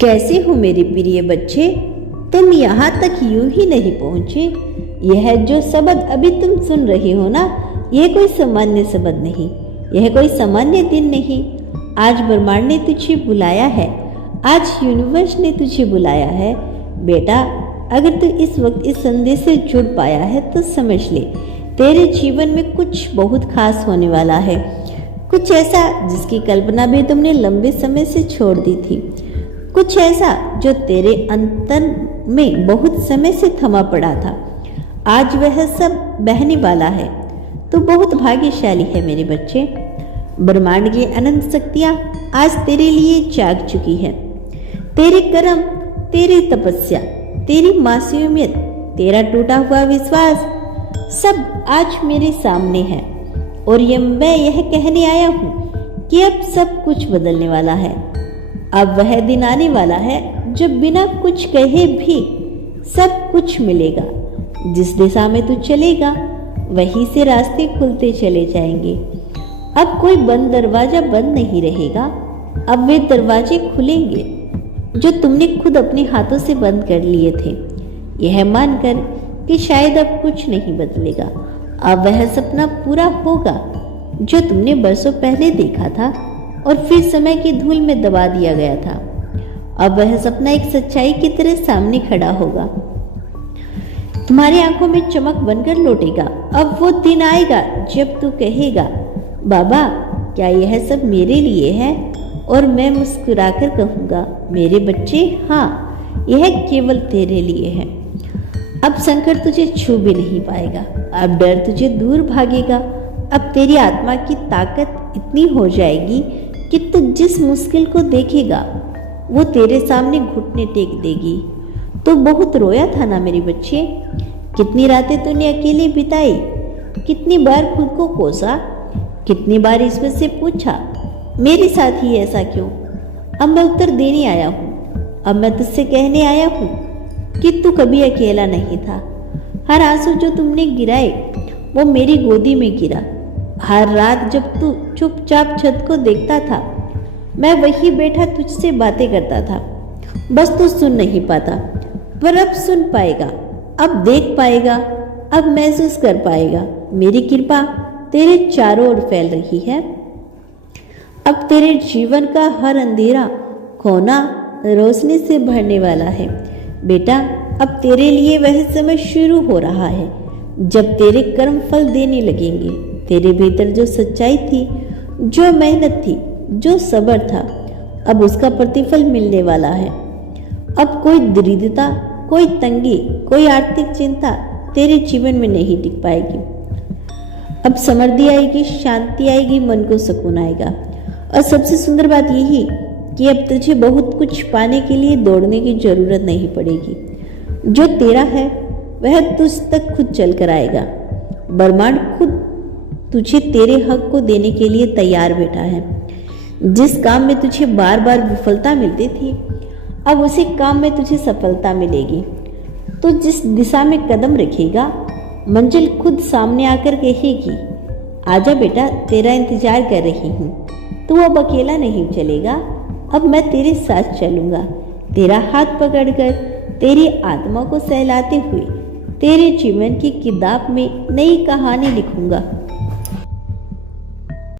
कैसे हो मेरे प्रिय बच्चे? तुम यहाँ तक यूं ही नहीं पहुँचे। यह जो शब्द अभी तुम सुन रहे हो ना, यह कोई सामान्य शब्द नहीं, यह कोई सामान्य दिन नहीं। आज ब्रह्मांड ने तुझे बुलाया है, आज यूनिवर्स ने तुझे बुलाया है। बेटा, अगर तू इस वक्त इस संदेश से जुड़ पाया है तो समझ ले, तेरे जीवन में कुछ बहुत खास होने वाला है। कुछ ऐसा जिसकी कल्पना भी तुमने लंबे समय से छोड़ दी थी। कुछ ऐसा जो तेरे अंतर में बहुत समय से थमा पड़ा था। आज वह सब बहने वाला है। तू बहुत भाग्यशाली है मेरे बच्चे। ब्रह्मांड की अनंत शक्तियाँ आज तेरे लिए जाग चुकी है। तेरे कर्म, तेरी तपस्या, तेरी मासूमियत, तेरा टूटा हुआ विश्वास सब आज मेरे सामने है। और मैं यह कहने आया हूँ कि अब सब कुछ बदलने वाला है। अब वह दिन आने वाला है जब बिना कुछ कहे भी सब कुछ मिलेगा। जिस दिशा में तू चलेगा वहीं से रास्ते खुलते चले जाएंगे। अब कोई बंद दरवाजा बंद नहीं रहेगा। अब वे दरवाजे खुलेंगे जो तुमने खुद अपने हाथों से बंद कर लिए थे, यह मानकर कि शायद अब कुछ नहीं बदलेगा। अब वह सपना पूरा होगा जो तुमने बरसों पहले देखा था और फिर समय की धूल में दबा दिया गया था। अब वह सपना एक सच्चाई की तरह सामने खड़ा होगा, तुम्हारी आंखों में चमक बनकर लौटेगा। अब वो दिन आएगा जब तू कहेगा, बाबा क्या यह सब मेरे लिए है? और मैं मुस्कुराकर कहूँगा, मेरे बच्चे हाँ, यह केवल तेरे लिए है। अब संकट तुझे छू भी नहीं पाएगा। अब डर तुझे दूर भागेगा। अब तेरी आत्मा की ताकत इतनी हो जाएगी कि तू जिस मुश्किल को देखेगा वो तेरे सामने घुटने टेक देगी। तो बहुत रोया था ना मेरे बच्चे? कितनी रातें तूने अकेले बिताई? कितनी बार खुद को कोसा? कितनी बार ईश्वर से पूछा, मेरे साथ ही ऐसा क्यों? अब मैं उत्तर देने आया हूँ। अब मैं तुझसे कहने आया हूँ कि तू कभी अकेला नहीं था। हर आंसू जो तुमने गिराए वो मेरी गोदी में गिरा। हर रात जब तू चुपचाप छत को देखता था, मैं वही बैठा तुझसे बातें करता था। बस तू सुन नहीं पाता, पर अब सुन पाएगा, अब देख पाएगा, अब महसूस कर पाएगा। मेरी कृपा तेरे चारों ओर फैल रही है। अब तेरे जीवन का हर अंधेरा कोना रोशनी से भरने वाला है। बेटा, अब तेरे लिए वह समय शुरू हो रहा है जब तेरे कर्म फल देने लगेंगे। तेरे भीतर जो सच्चाई थी, जो मेहनत थी, जो सब्र था, अब उसका प्रतिफल मिलने वाला है। अब कोई दरिद्रता, कोई तंगी, कोई आर्थिक चिंता तेरे जीवन में नहीं टिक पाएगी। अब समृद्धि आएगी, शांति आएगी, मन को सुकून आएगा। और सबसे सुंदर बात यही कि अब तुझे बहुत कुछ पाने के लिए दौड़ने की जरूरत नहीं पड़ेगी। जो तेरा है वह तुझ तक खुद चल कर आएगा। ब्रह्मांड खुद तुझे तेरे हक को देने के लिए तैयार बैठा है। जिस काम में तुझे बार बार विफलता मिलती थी, अब उसी काम में तुझे सफलता मिलेगी। तो जिस दिशा में कदम रखेगा, मंजिल खुद सामने आकर कहेगी, आजा बेटा, तेरा इंतजार कर रही हूँ। तू अब अकेला नहीं चलेगा, अब मैं तेरे साथ चलूँगा। तेरा हाथ पकड़कर तेरी आत्मा को सहलाते हुए तेरे जीवन की किताब में नई कहानी लिखूँगा।